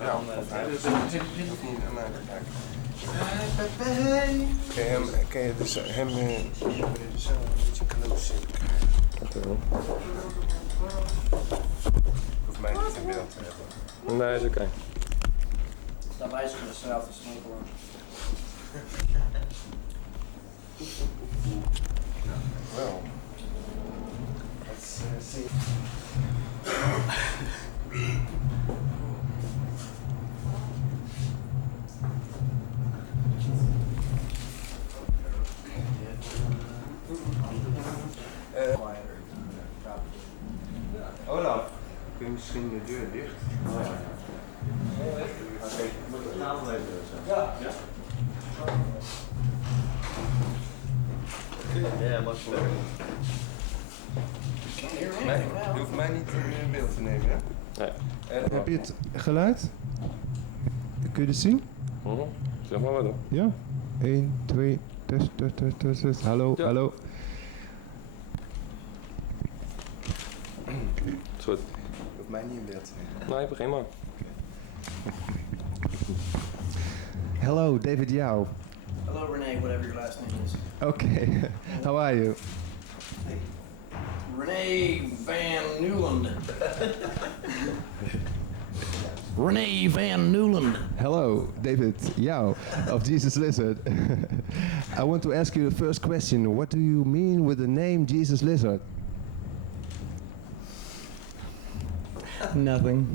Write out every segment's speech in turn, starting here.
Ja, hij is hoeft niet naar mij te kijken. Ken je dus hem zo een beetje close krijgen? Hoeft mij niet in beeld te hebben. Nee, is oké. Dat wijzigen we zelf te smokkelen. Wel. Let's see. Olaf, kun je misschien de deur dicht? Oké, moet de tafel even zetten. Ja. Ja, maar voor. Nee, je hoeft mij niet in beeld te nemen, hè? Nee. Heb je het geluid? Kun je het zien? Zeg maar wat dan. Ja. 1, 2, test. Hallo, Ja. hallo. Is goed. Je hoeft mij niet in beeld te nemen. Nee, begin maar. Hello, David Yao. Hello Renee, whatever your last name is. Okay. How are you? Renee Van Newland. Renee Van Newland. Hello, David Yao of Jesus Lizard. I want to ask you the first question. What do you mean with the name Jesus Lizard? Nothing.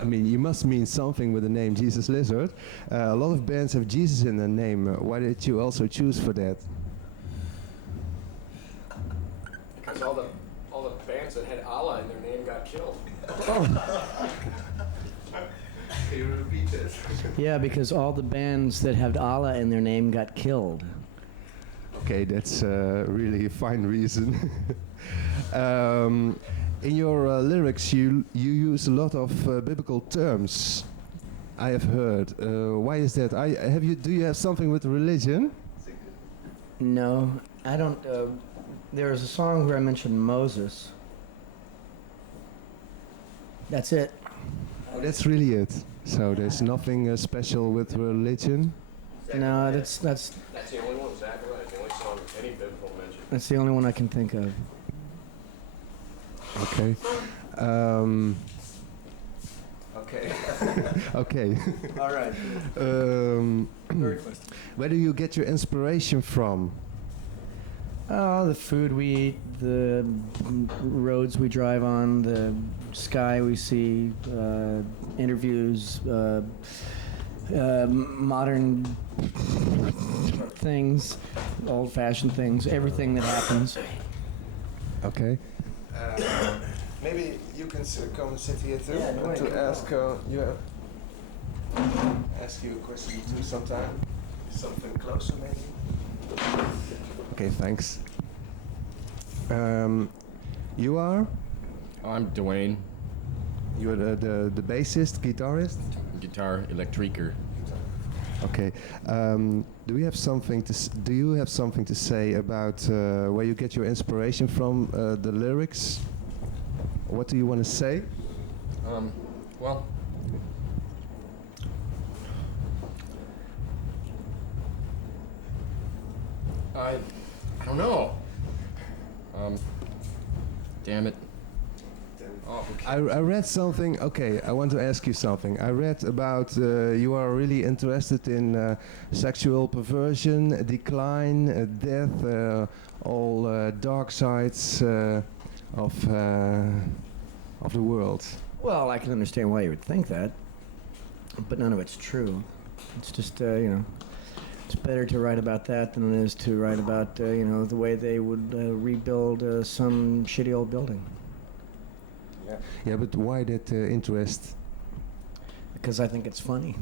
I mean, you must mean something with the name Jesus Lizard. A lot of bands have Jesus in their name. Why did you also choose for that? Because all the bands that had Allah in their name got killed. Can you repeat this? Yeah, because all the bands that have Allah in their name got killed. Okay, that's really a fine reason. In your lyrics, you use a lot of biblical terms. I have heard. Why is that? Do you have something with religion? No, I don't. There is a song where I mentioned Moses. That's it. Oh, that's really it. So there's nothing special with religion. No, that's That's the only one, exactly right. The only song with any biblical mention. that's the only one I can think of. Okay. Okay. Okay. All right. Very question. Where do you get your inspiration from? Oh, the food we eat, the roads we drive on, the sky we see, interviews, modern things, old-fashioned things, everything that happens. Okay. Maybe you can come and sit here too. Yeah, and wait. to ask ask you a question too sometime. Something closer maybe. Okay, thanks. You are? I'm Dwayne, You're the bassist, guitarist? guitar electricer. Okay. Do you have something to say about where you get your inspiration from, the lyrics? What do you want to say? Well, I don't know. Damn it. Oh, okay. I read something. Okay, I want to ask you something. I read about you are really interested in sexual perversion, decline, death, all dark sides of the world. Well, I can understand why you would think that, but none of it's true. It's just, it's better to write about that than it is to write about, the way they would rebuild some shitty old building. Yeah, but why that interest? Because I think it's funny.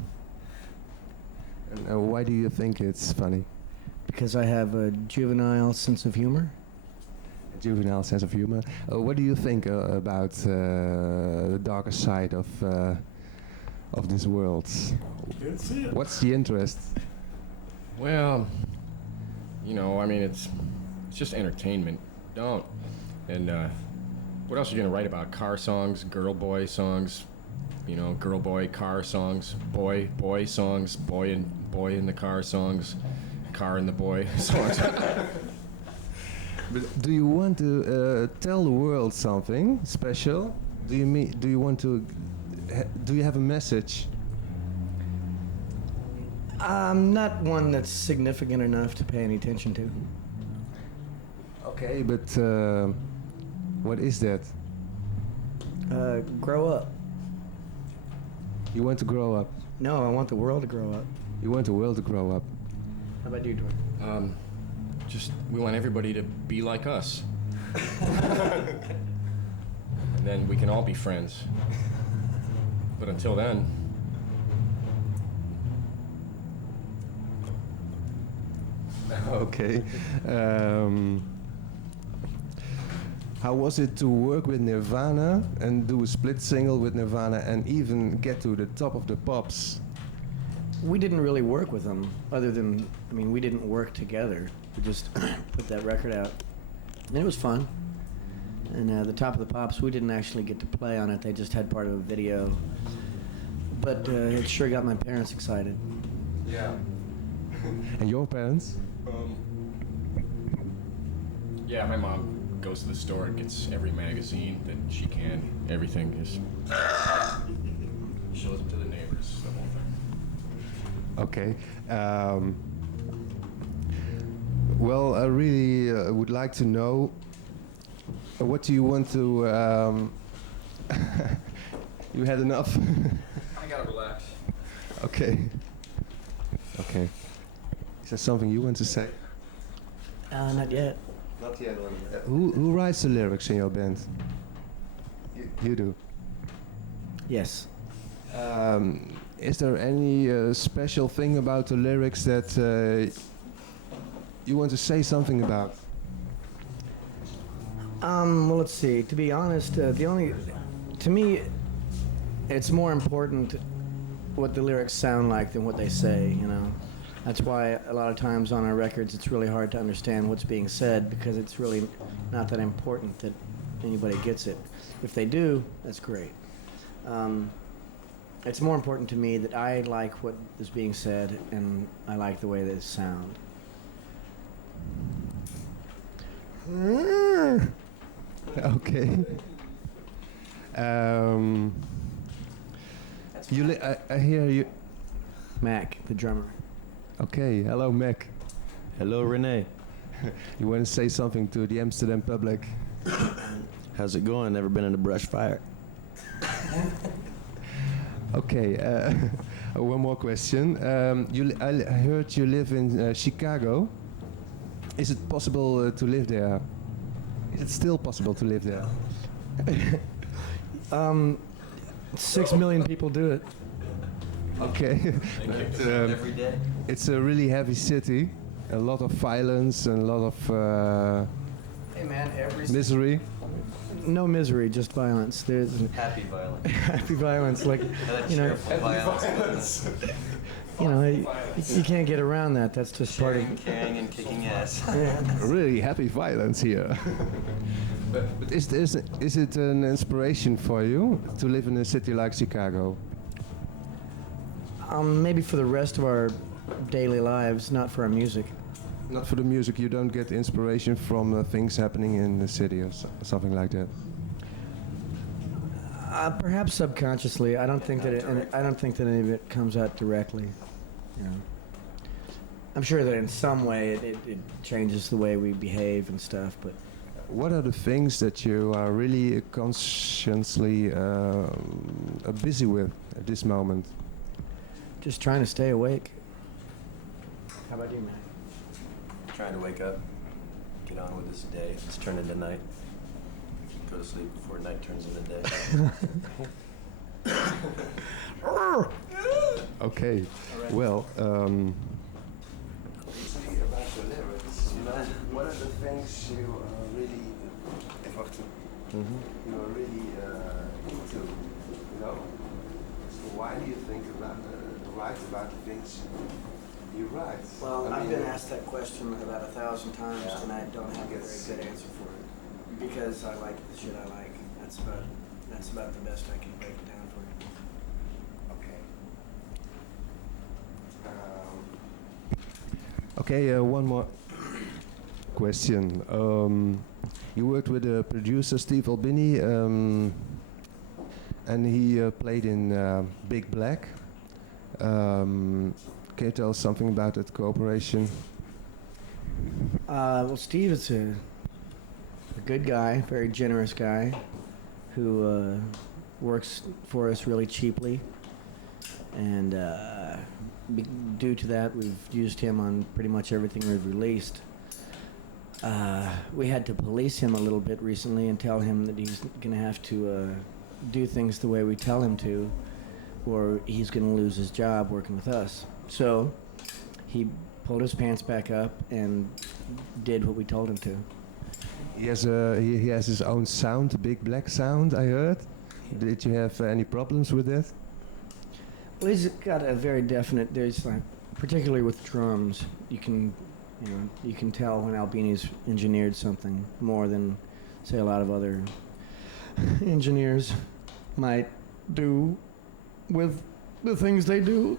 And why do you think it's funny? Because I have a juvenile sense of humor. A juvenile sense of humor. What do you think about the darker side of this world? What's the interest? Well, I mean, it's just entertainment. Don't. And what else are you gonna write about? Car songs, girl boy songs, You know, girl boy car songs, boy songs, boy in the car songs, car in the boy songs. But do you want to tell the world something special? Do you want to? Do you have a message? Not one that's significant enough to pay any attention to. Okay, but what is that? Grow up. You want to grow up. No, I want the world to grow up. You want the world to grow up. How about you, Jordan? Just, we want everybody to be like us. And then we can all be friends. But until then, Okay. How was it to work with Nirvana and do a split single with Nirvana and even get to the top of the pops? We didn't really work with them, other than, I mean, we didn't work together. We just put that record out. And it was fun. And the Top of the Pops, we didn't actually get to play on it. They just had part of a video. But it sure got my parents excited. yeah. And your parents? Yeah, my mom goes to the store and gets every magazine that she can. Everything is shows it to the neighbors, the whole thing. Okay. Well, I really would like to know what do you want to... You had enough? I gotta relax. Okay. Okay. Is there something you want to say? Not yet. Not yet. Who writes the lyrics in your band? You do. Yes. Is there any special thing about the lyrics that you want to say something about? Well, let's see. To be honest, to me, it's more important what the lyrics sound like than what they say, you know. That's why a lot of times on our records it's really hard to understand what's being said, because it's really not that important that anybody gets it. If they do, that's great. It's more important to me that I like what is being said and I like the way that it sounds. Okay. I hear you. Mac, the drummer. Okay, hello Mac. Hello, Renee. You want to say something to the Amsterdam public? How's it going? Never been in a brush fire. Okay, one more question. I heard you live in Chicago. Is it possible to live there? Is it still possible to live there? 6 million people do it. Okay. But, Every day. it's a really heavy city. A lot of violence and a lot of Hey man, misery. no misery, just violence. There's Happy violence. happy violence, like, you know, Violence. you know, you can't get around that. That's just part of. Carrying and kicking ass. Really happy violence here. but is it an inspiration for you to live in a city like Chicago? Maybe for the rest of our daily lives, not for our music. Not for the music. You don't get inspiration from things happening in the city or something like that. Perhaps subconsciously. I don't think that I don't think that any of it comes out directly. You know, I'm sure that in some way it changes the way we behave and stuff. But What are the things that you are really consciously busy with at this moment? just trying to stay awake. How about you, Mac? Trying to wake up, get on with this day. It's turned into night. Go to sleep before night turns into day. Okay, well, About the lyrics, what are the things you are really, you are really into, you know? So why do you think write about the things you write? Well, I I've mean, been asked that question about 1,000 times, Yeah. and I don't have a very good answer for it. Because I like the shit I like. That's about the best I can break it down for you. Okay, one more question. You worked with the producer Steve Albini, and he played in Big Black. Can you tell us something about that cooperation? Well, Steve is a good guy, very generous guy, who works for us really cheaply. And due to that, we've used him on pretty much everything we've released. We had to police him a little bit recently and tell him that he's going to have to do things the way we tell him to, or he's going to lose his job working with us. So he pulled his pants back up and did what we told him to. He has his own sound, Big Black sound, I heard. Did you have any problems with that? Well, he's got a very definite. There's like, particularly with drums, you can tell when Albini's engineered something more than, say, a lot of other engineers might do with the things they do.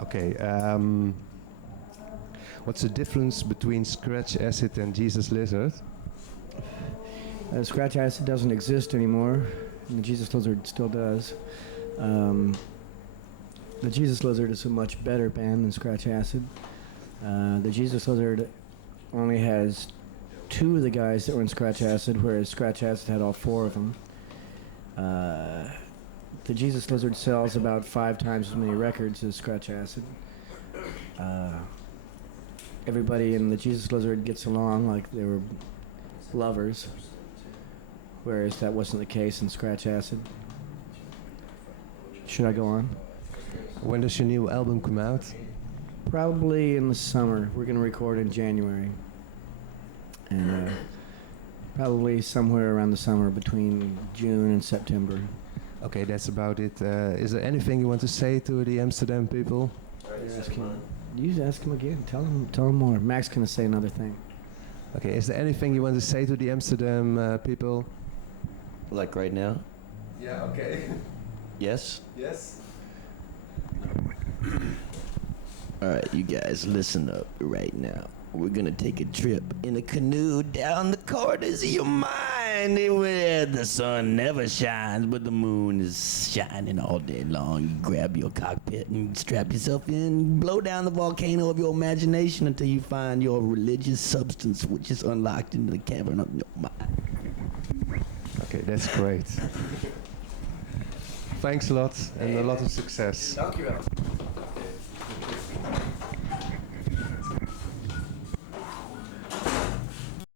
Okay. What's the difference between Scratch Acid and Jesus Lizard? Scratch Acid doesn't exist anymore, and the Jesus Lizard still does. The Jesus Lizard is a much better band than Scratch Acid. The Jesus Lizard only has 2 of the guys that were in Scratch Acid, whereas Scratch Acid had all 4 of them. The Jesus Lizard sells about 5 times as many records as Scratch Acid. Everybody in the Jesus Lizard gets along like they were lovers, whereas that wasn't the case in Scratch Acid. Should I go on? When does your new album come out? Probably in the summer. We're going to record in January. And probably somewhere around the summer between June and September. Okay, that's about it. Is there anything you want to say to the Amsterdam people? You ask him again. Tell him more. Mac's going to say another thing. Okay, is there anything you want to say to the Amsterdam people? Like right now? Yeah, okay. Yes? Yes? Alright, you guys, listen up right now. We're gonna take a trip in a canoe down the corridors of your mind where the sun never shines, but the moon is shining all day long. You grab your cockpit and strap yourself in, blow down the volcano of your imagination until you find your religious substance, which is unlocked in the cavern of your mind. Okay, that's great. Thanks a lot and a lot of success. Dank je wel.